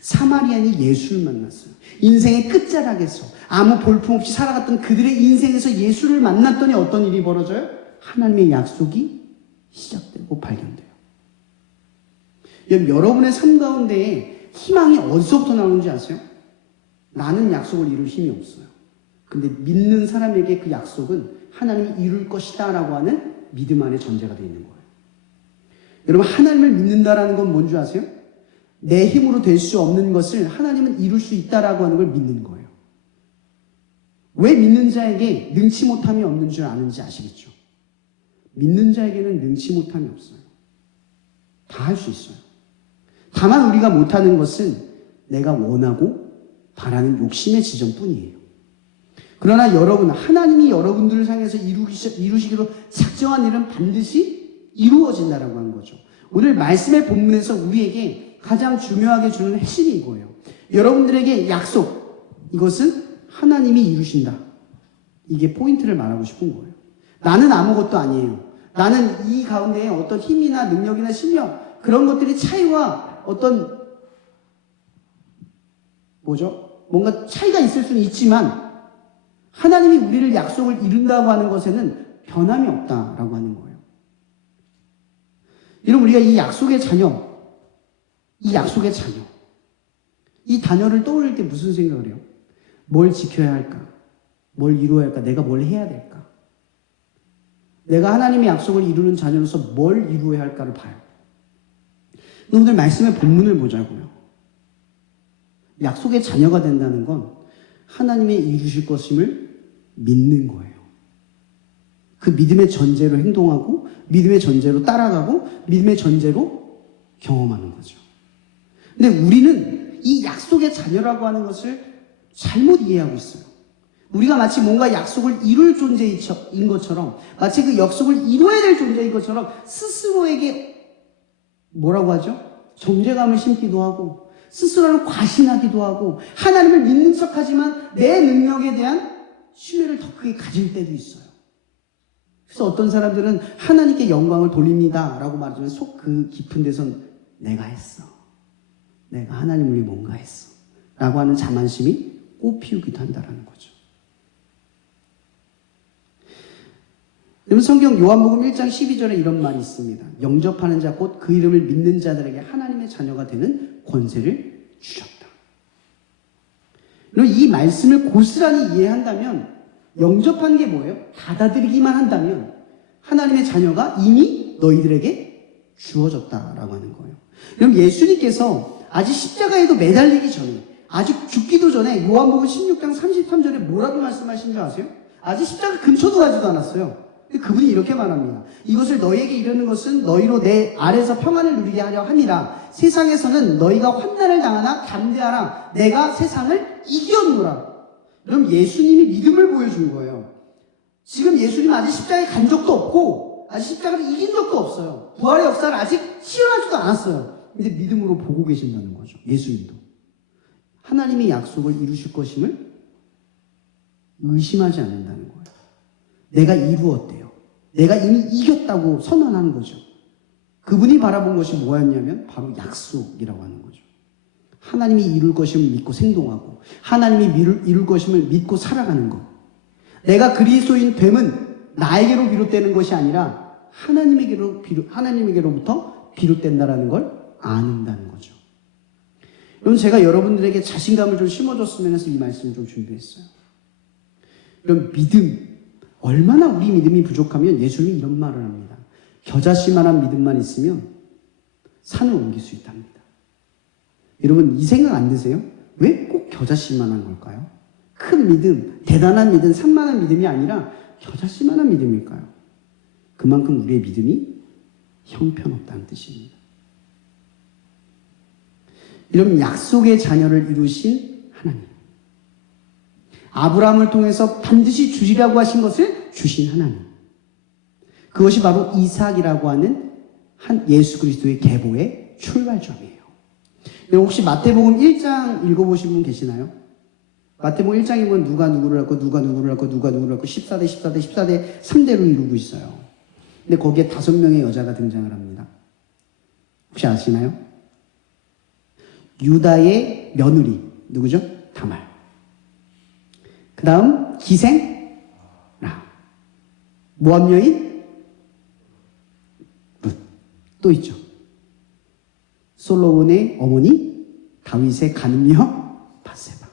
사마리안이 예수를 만났어요. 인생의 끝자락에서 아무 볼품없이 살아갔던 그들의 인생에서 예수를 만났더니 어떤 일이 벌어져요? 하나님의 약속이 시작되고 발견돼요. 여러분의 삶 가운데에 희망이 어디서부터 나오는지 아세요? 나는 약속을 이룰 힘이 없어요. 근데 믿는 사람에게 그 약속은 하나님이 이룰 것이다 라고 하는 믿음 안에 전제가 되어 있는 거예요. 여러분, 하나님을 믿는다라는 건 뭔지 아세요? 내 힘으로 될 수 없는 것을 하나님은 이룰 수 있다라고 하는 걸 믿는 거예요. 왜 믿는 자에게 능치 못함이 없는 줄 아는지 아시겠죠? 믿는 자에게는 능치 못함이 없어요. 다 할 수 있어요. 다만 우리가 못하는 것은 내가 원하고 바라는 욕심의 지점뿐이에요. 그러나 여러분, 하나님이 여러분들을 향해서 이루시기로 작정한 일은 반드시 이루어진다라고 하는 거죠. 오늘 말씀의 본문에서 우리에게 가장 중요하게 주는 핵심이 이거예요. 여러분들에게 약속, 이것은 하나님이 이루신다. 이게 포인트를 말하고 싶은 거예요. 나는 아무것도 아니에요. 나는 이 가운데에 어떤 힘이나 능력이나 실력, 그런 것들이 차이와 어떤 뭔가 차이가 있을 수는 있지만 하나님이 우리를 약속을 이룬다고 하는 것에는 변함이 없다라고 하는 거예요. 여러분, 우리가 이 약속의 자녀, 이 단어를 떠올릴 때 무슨 생각을 해요? 뭘 지켜야 할까? 뭘 이루어야 할까? 내가 뭘 해야 될까? 내가 하나님의 약속을 이루는 자녀로서 뭘 이루어야 할까를 봐요. 오늘 말씀의 본문을 보자고요. 약속의 자녀가 된다는 건 하나님의 이루실 것임을 믿는 거예요. 그 믿음의 전제로 행동하고 믿음의 전제로 따라가고 믿음의 전제로 경험하는 거죠. 근데 우리는 이 약속의 자녀라고 하는 것을 잘못 이해하고 있어요. 우리가 마치 뭔가 약속을 이룰 존재인 것처럼, 마치 그 약속을 이루어야 될 존재인 것처럼 스스로에게 뭐라고 하죠? 정죄감을 심기도 하고 스스로를 과신하기도 하고 하나님을 믿는 척하지만 내 능력에 대한 신뢰를 더 크게 가질 때도 있어요. 그래서 어떤 사람들은 하나님께 영광을 돌립니다 라고 말하지만 속 그 깊은 데선 내가 했어, 내가 하나님을 위해 뭔가 했어 라고 하는 자만심이 꽃피우기도 한다는 거죠. 여러분, 성경 요한복음 1장 12절에 이런 말이 있습니다. 영접하는 자 곧 그 이름을 믿는 자들에게 하나님의 자녀가 되는 권세를 주셨다. 여러분, 이 말씀을 고스란히 이해한다면 영접하는 게 뭐예요? 받아들이기만 한다면 하나님의 자녀가 이미 너희들에게 주어졌다라고 하는 거예요. 여러분, 예수님께서 아직 십자가에도 매달리기 전에, 아직 죽기도 전에 요한복음 16장 33절에 뭐라고 말씀하신 줄 아세요? 아직 십자가 근처도 가지도 않았어요. 그분이 이렇게 말합니다. 이것을 너희에게 이르는 것은 너희로 내 아래서 평안을 누리게 하려 함이라. 세상에서는 너희가 환난을 당하나 담대하라. 내가 세상을 이겼노라. 그럼 예수님이 믿음을 보여준 거예요. 지금 예수님은 아직 십자가에 간 적도 없고 아직 십자가를 이긴 적도 없어요. 부활의 역사를 아직 실현하지도 않았어요. 근데 믿음으로 보고 계신다는 거죠. 예수님도. 하나님의 약속을 이루실 것임을 의심하지 않는다는 거예요. 내가 이루었대요. 내가 이미 이겼다고 선언하는 거죠. 그분이 바라본 것이 뭐였냐면 바로 약속이라고 하는 거죠. 하나님이 이룰 것임을 믿고 생동하고 하나님이 이룰 것임을 믿고 살아가는 것. 내가 그리스도인 됨은 나에게로 비롯되는 것이 아니라 하나님에게로부터 비롯된다라는 걸 아는다는 거죠. 여러분, 제가 여러분들에게 자신감을 좀 심어줬으면 해서 이 말씀을 좀 준비했어요. 이런 믿음, 얼마나 우리 믿음이 부족하면 예수님이 이런 말을 합니다. 겨자씨만한 믿음만 있으면 산을 옮길 수 있답니다. 여러분, 이 생각 안 드세요? 왜 꼭 겨자씨만한 걸까요? 큰 믿음, 대단한 믿음, 산만한 믿음이 아니라 겨자씨만한 믿음일까요? 그만큼 우리의 믿음이 형편없다는 뜻입니다. 이런 약속의 자녀를 이루신 하나님, 아브라함을 통해서 반드시 주시라고 하신 것을 주신 하나님, 그것이 바로 이삭이라고 하는 한 예수 그리스도의 계보의 출발점이에요. 혹시 마태복음 1장 읽어보신 분 계시나요? 마태복음 1장이면 누가 누구를 낳고 누가 누구를 낳고 누가 누구를 낳고 14대 14대 14대 3대로 이루고 있어요. 근데 거기에 5명의 여자가 등장을 합니다. 혹시 아시나요? 유다의 며느리 누구죠? 다말. 그 다음 기생 라. 모압 여인 또 있죠. 솔로몬의 어머니 다윗의 가늠녀 바세바.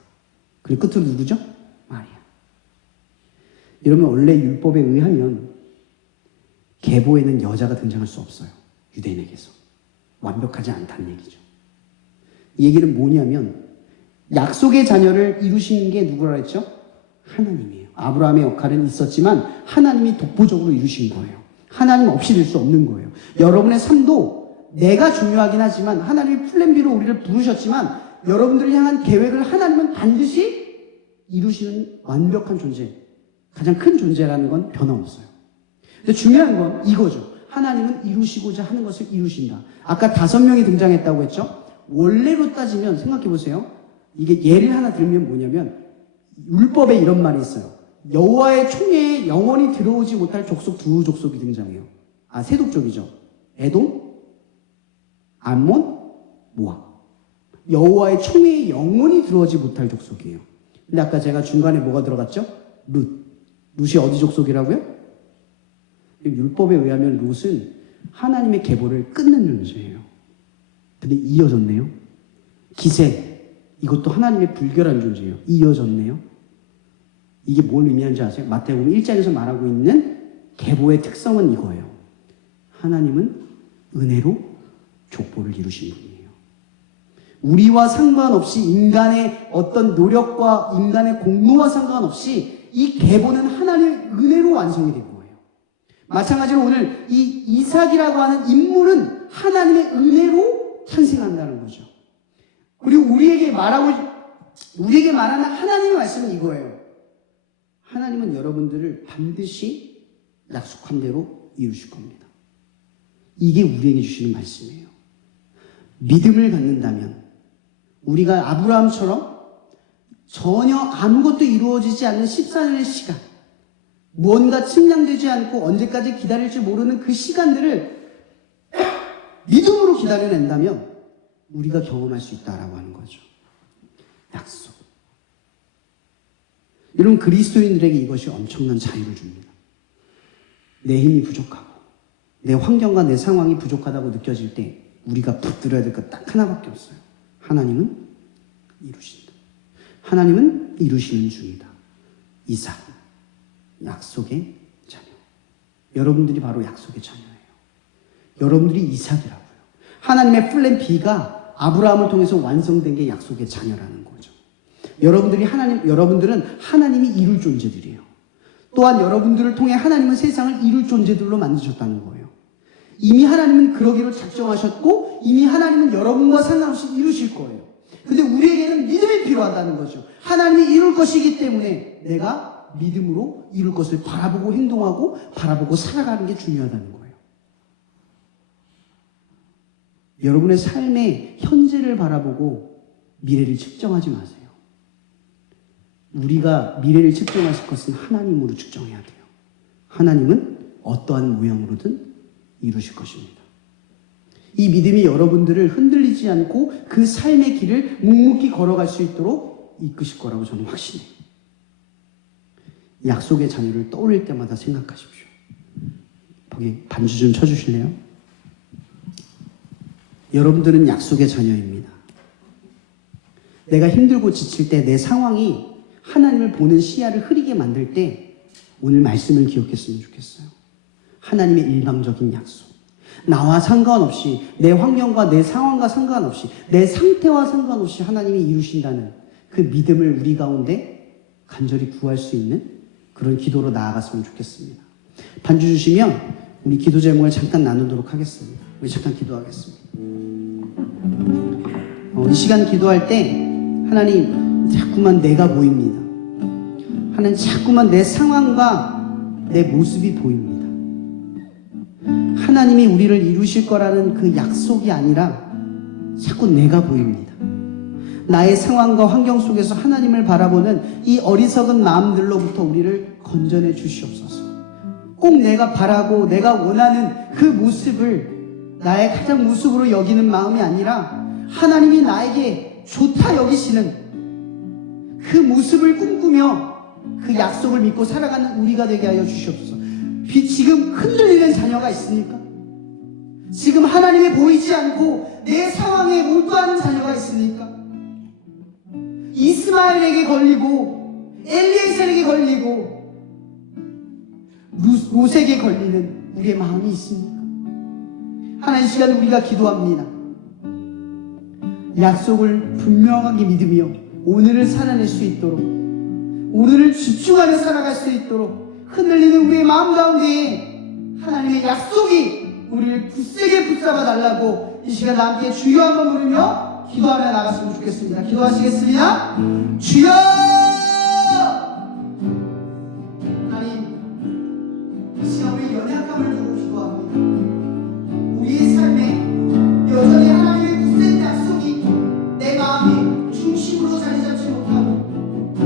그리고 끝으로 누구죠? 마리아. 이러면 원래 율법에 의하면 계보에는 여자가 등장할 수 없어요. 유대인에게서. 완벽하지 않다는 얘기죠. 이 얘기는 뭐냐면 약속의 자녀를 이루신 게 누구라 했죠? 하나님이에요. 아브라함의 역할은 있었지만 하나님이 독보적으로 이루신 거예요. 하나님 없이 될 수 없는 거예요. 여러분의 삶도 내가 중요하긴 하지만 하나님이 플랜 B로 우리를 부르셨지만 여러분들을 향한 계획을 하나님은 반드시 이루시는 완벽한 존재, 가장 큰 존재라는 건 변함없어요. 근데 중요한 건 이거죠. 하나님은 이루시고자 하는 것을 이루신다. 아까 5명이 등장했다고 했죠? 원래로 따지면 생각해 보세요. 이게 예를 하나 들면 뭐냐면 율법에 이런 말이 있어요. 여호와의 총회에 영원히 들어오지 못할 족속 2족속이 등장해요. 세 족속이죠. 에돔, 암몬, 모압. 여호와의 총회에 영원히 들어오지 못할 족속이에요. 근데 아까 제가 중간에 뭐가 들어갔죠? 룻. 룻이 어디 족속이라고요? 율법에 의하면 룻은 하나님의 계보를 끊는 존재예요. 근데 이어졌네요. 기생, 이것도 하나님의 불결한 존재예요. 이어졌네요. 이게 뭘 의미하는지 아세요? 마태복음 1장에서 말하고 있는 계보의 특성은 이거예요. 하나님은 은혜로 족보를 이루신 분이에요. 우리와 상관없이 인간의 어떤 노력과 인간의 공로와 상관없이 이 계보는 하나님의 은혜로 완성이 된 거예요. 마찬가지로 오늘 이 이삭이라고 하는 인물은 하나님의 은혜로 탄생한다는 거죠. 그리고 우리에게 말하는 하나님의 말씀은 이거예요. 하나님은 여러분들을 반드시 약속한 대로 이루실 겁니다. 이게 우리에게 주시는 말씀이에요. 믿음을 갖는다면 우리가 아브라함처럼 전혀 아무것도 이루어지지 않는 14년의 시간, 무언가 측량되지 않고 언제까지 기다릴지 모르는 그 시간들을 믿음으로 기다려낸다면 우리가 경험할 수 있다라고 하는 거죠. 약속. 여러분, 그리스도인들에게 이것이 엄청난 자유를 줍니다. 내 힘이 부족하고 내 환경과 내 상황이 부족하다고 느껴질 때 우리가 붙들어야 될 것 딱 하나밖에 없어요. 하나님은 이루신다. 하나님은 이루시는 중이다. 이삭, 약속의 자녀. 여러분들이 바로 약속의 자녀예요. 여러분들이 이삭이라고요. 하나님의 플랜 B가 아브라함을 통해서 완성된 게 약속의 자녀라는 거죠. 여러분들은 하나님이 이룰 존재들이에요. 또한 여러분들을 통해 하나님은 세상을 이룰 존재들로 만드셨다는 거예요. 이미 하나님은 그러기로 작정하셨고 이미 하나님은 여러분과 상관없이 이루실 거예요. 근데 우리에게는 믿음이 필요하다는 거죠. 하나님이 이룰 것이기 때문에 내가 믿음으로 이룰 것을 바라보고 행동하고 바라보고 살아가는 게 중요하다는 거예요. 여러분의 삶의 현재를 바라보고 미래를 측정하지 마세요. 우리가 미래를 측정하실 것은 하나님으로 측정해야 돼요. 하나님은 어떠한 모양으로든 이루실 것입니다. 이 믿음이 여러분들을 흔들리지 않고 그 삶의 길을 묵묵히 걸어갈 수 있도록 이끄실 거라고 저는 확신해요. 약속의 자녀를 떠올릴 때마다 생각하십시오. 거기 반주 좀 쳐주실래요? 여러분들은 약속의 자녀입니다. 내가 힘들고 지칠 때 내 상황이 하나님을 보는 시야를 흐리게 만들 때 오늘 말씀을 기억했으면 좋겠어요. 하나님의 일방적인 약속. 나와 상관없이 내 환경과 내 상황과 상관없이 내 상태와 상관없이 하나님이 이루신다는 그 믿음을 우리 가운데 간절히 구할 수 있는 그런 기도로 나아갔으면 좋겠습니다. 반주 주시면 우리 기도 제목을 잠깐 나누도록 하겠습니다. 우리 잠깐 기도하겠습니다. 이 시간 기도할 때 하나님 자꾸만 내가 보입니다. 하나님 자꾸만 내 상황과 내 모습이 보입니다. 하나님이 우리를 이루실 거라는 그 약속이 아니라 자꾸 내가 보입니다. 나의 상황과 환경 속에서 하나님을 바라보는 이 어리석은 마음들로부터 우리를 건져내 주시옵소서. 꼭 내가 바라고 내가 원하는 그 모습을 나의 가장 모습으로 여기는 마음이 아니라 하나님이 나에게 좋다 여기시는 그 모습을 꿈꾸며 그 약속을 믿고 살아가는 우리가 되게 하여 주시옵소서. 지금 흔들리는 자녀가 있습니까? 지금 하나님의 보이지 않고 내 상황에 몰두하는 자녀가 있습니까? 이스마엘에게 걸리고 엘리에셀에게 걸리고 롯에게 걸리는 우리의 마음이 있습니까? 하나님, 시간 우리가 기도합니다. 약속을 분명하게 믿으며 오늘을 살아낼 수 있도록, 오늘을 집중하며 살아갈 수 있도록 흔들리는 우리의 마음 가운데 하나님의 약속이 우리를 굳세게 붙잡아 달라고 이 시간 함께 주여 한번 부르며 기도하며 나갔으면 좋겠습니다. 기도하시겠습니다. 주여! 하나님, 이 시간 우리 연약함을 두고 기도합니다. 우리의 삶에 여전히 하나님의 굳센 약속이 내 마음의 중심으로 자리 잡지 못하고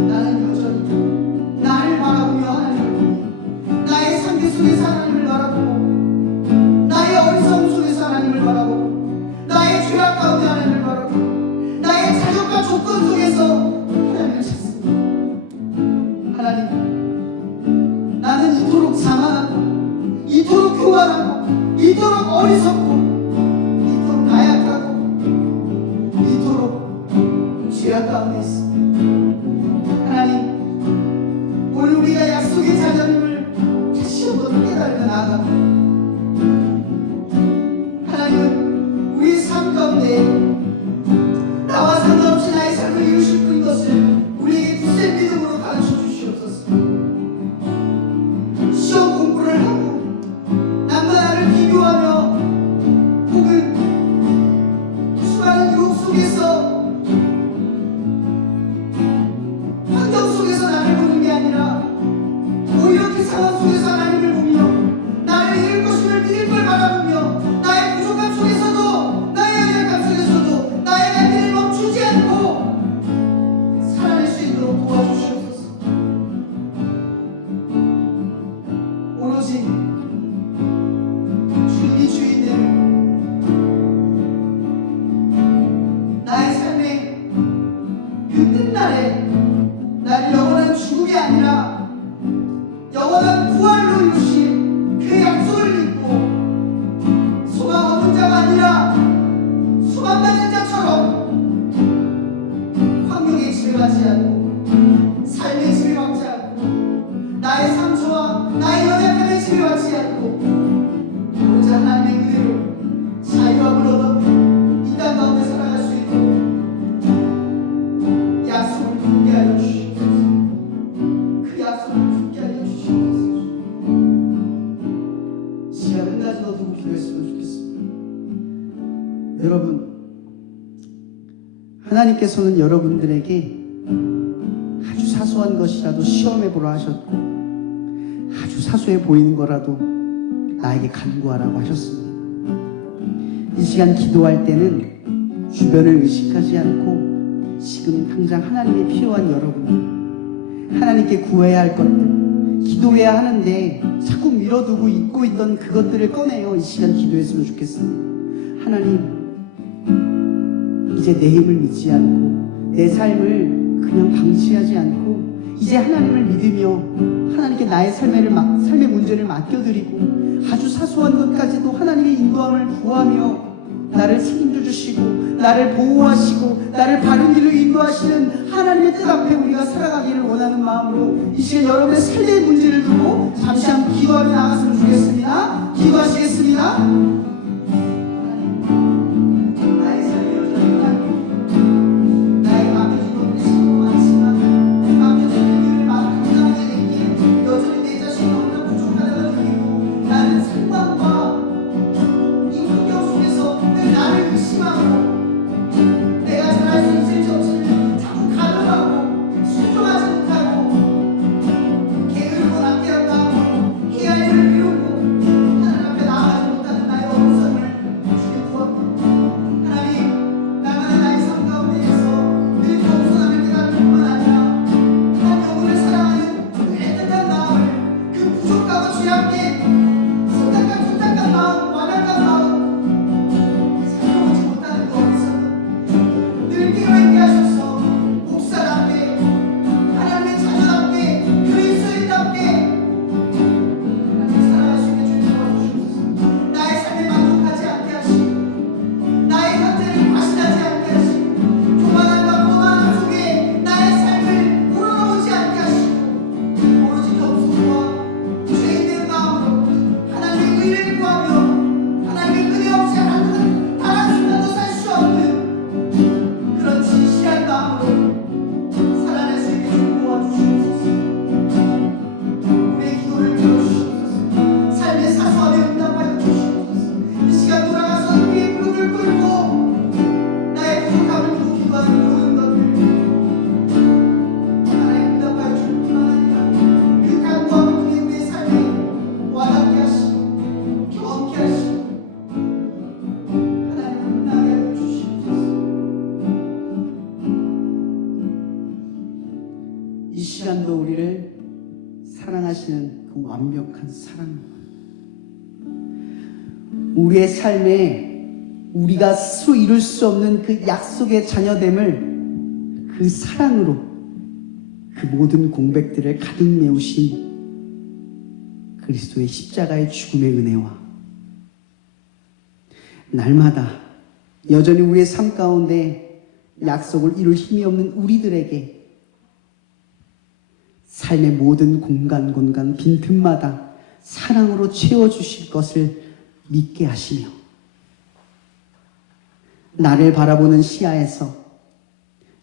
나는 여전히 나를 바라보며 하나님을 보며 나의 상태 속에서 하나님을 바라보고 나의 어리석음 속에서 하나님을 바라보고 나의 죄악 가운데 하나님을 바라보고 나의 자격과 조건 속에서 하나님을 찾습니다. 하나님, 나는 이토록 자만하고 이토록 교만하고 이토록 어리석고 이토록 나약하고 이토록 죄악 가운데 있습니다. 하나님, 오늘 우리가 약속의 자녀임을 다시 한번 깨달으며 나아갑니다. 하나님은 우리 삶 가운데 나와 상관없이 나의 삶을 이루실 분인 것을 우리에게 굳센 믿음으로 가르쳐 주시옵소서. 시험 공부를 하고 남과 나를 비교하며 혹은 수많은 유혹 속에서 환경 속에서 나를 보는 게 아니라 오히려 그 상황 속에서 하나님을 보며 나를 이룰 것임을 믿을 걸 바라보며 나의 부족함 속에서도 나의 연약함 속에서도 나의 갈 길을 멈추지 않고 살아낼 수 있도록 도와주시옵소서. 오로지 주님이 주인됨을 나의 삶의 그 끝날에 나를 영원한 죽음이 아니라 영원한 부활로 이루실 그 약속을 믿고 소망 없는 자가 아니라 소망 가진 자처럼 환경에 지배받지 않고 삶에 지배받지 않고 나의 상처와 나의 연약함에 지배받지 않고 오로지 하나님의 은혜로 자유함을 얻어 이 땅 가운데 살아갈 수 있도록 약속을 굳게 하여 주시옵소서. 그 약속을 굳게 하여 주시옵소서. 시간 한 가지 더 두고 기도했으면 좋겠습니다. 여러분, 하나님께서는 여러분들에게 아주 사소한 것이라도 시험해 보라 하셨고 아주 사소해 보이는 거라도 나에게 간구하라고 하셨습니다. 이 시간 기도할 때는 주변을 의식하지 않고 지금 당장 하나님이 필요한 여러분, 하나님께 구해야 할 것들, 기도해야 하는데 자꾸 미뤄두고 잊고 있던 그것들을 꺼내요. 이 시간 기도했으면 좋겠습니다. 하나님, 이제 내 힘을 믿지 않고 내 삶을 그냥 방치하지 않고 이제 하나님을 믿으며 하나님께 나의 삶의 문제를 맡겨드리고 아주 사소한 것까지도 하나님의 인도함을 구하며 나를 책임져 주시고 나를 보호하시고 나를 바른 길로 인도하시는 하나님의 뜻 앞에 우리가 살아가기를 원하는 마음으로 이 시간 여러분의 삶의 문제를 두고 잠시 한번 기도하며 나갔으면 좋겠습니다. 기도하시겠습니다. 이 시간도 우리를 사랑하시는 그 완벽한 사랑, 우리의 삶에 우리가 스스로 이룰 수 없는 그 약속의 자녀됨을 그 사랑으로 그 모든 공백들을 가득 메우신 그리스도의 십자가의 죽음의 은혜와 날마다 여전히 우리의 삶 가운데 약속을 이룰 힘이 없는 우리들에게 삶의 모든 공간 빈틈마다 사랑으로 채워주실 것을 믿게 하시며 나를 바라보는 시야에서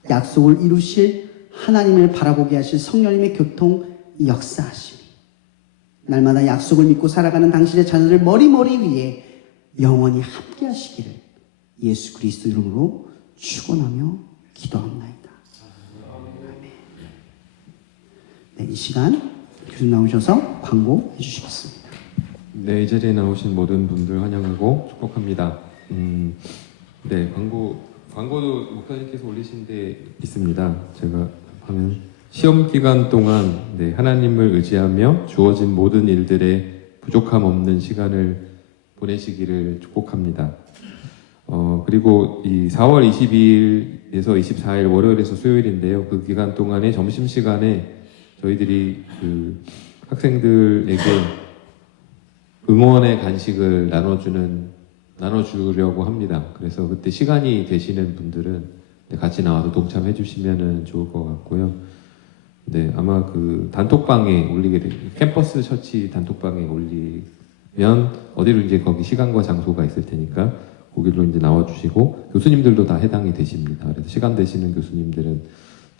약속을 이루실 하나님을 바라보게 하실 성령님의 교통 역사하시니 날마다 약속을 믿고 살아가는 당신의 자녀들 머리머리 위에 영원히 함께 하시기를 예수 그리스도 이름으로 축원하며 기도합니다. 네, 이 시간 교수님 나오셔서 광고해 주시겠습니다. 네, 이 자리에 나오신 모든 분들 환영하고 축복합니다. 네, 광고도 목사님께서 올리신 데 있습니다. 제가 하면 시험 기간 동안 네, 하나님을 의지하며 주어진 모든 일들에 부족함 없는 시간을 보내시기를 축복합니다. 그리고 이 4월 22일에서 24일 월요일에서 수요일인데요. 그 기간 동안에 점심시간에 저희들이 그 학생들에게 응원의 간식을 나눠주려고 합니다. 그래서 그때 시간이 되시는 분들은 같이 나와서 동참해 주시면 좋을 것 같고요. 네, 아마 그 단톡방에 올리게 될, 캠퍼스 처치 단톡방에 올리면 어디로 이제 거기 시간과 장소가 있을 테니까 거기로 이제 나와주시고 교수님들도 다 해당이 되십니다. 그래서 시간 되시는 교수님들은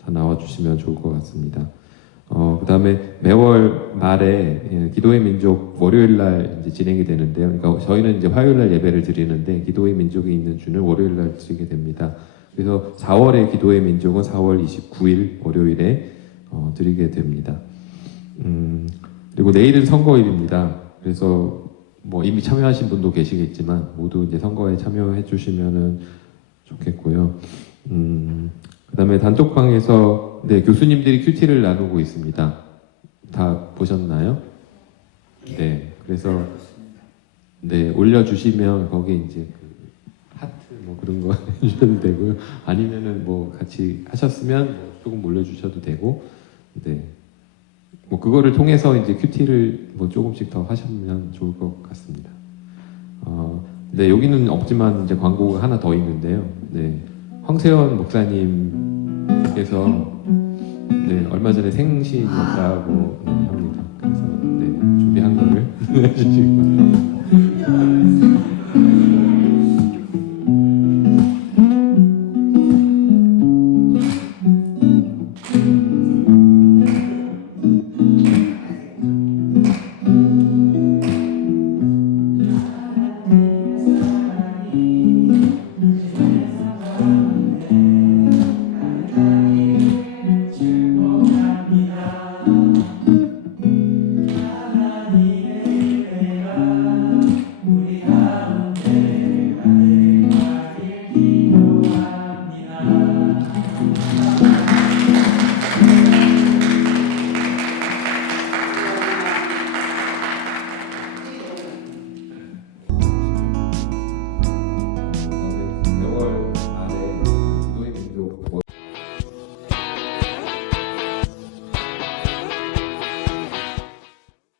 다 나와주시면 좋을 것 같습니다. 그 다음에 매월 말에 기도의 민족 월요일 날 이제 진행이 되는데요. 그러니까 저희는 이제 화요일 날 예배를 드리는데 기도의 민족이 있는 주는 월요일 날 드리게 됩니다. 그래서 4월의 기도의 민족은 4월 29일 월요일에 드리게 됩니다. 그리고 내일은 선거일입니다. 그래서 뭐 이미 참여하신 분도 계시겠지만 모두 이제 선거에 참여해 주시면은 좋겠고요. 그 다음에 단톡방에서 네, 교수님들이 큐티를 나누고 있습니다. 다 보셨나요? 네, 그래서 네, 올려주시면 거기 이제 그 하트 뭐 그런 거 해주셔도 되고요. 아니면은 뭐 같이 하셨으면 뭐 조금 올려주셔도 되고, 네, 뭐 그거를 통해서 이제 큐티를 뭐 조금씩 더 하시면 좋을 것 같습니다. 네, 여기는 없지만 이제 광고가 하나 더 있는데요. 네, 황세현 목사님께서 네, 얼마 전에 생신이었다고 네, 합니다. 그래서 네, 준비한 거를 해주시기 바랍니다.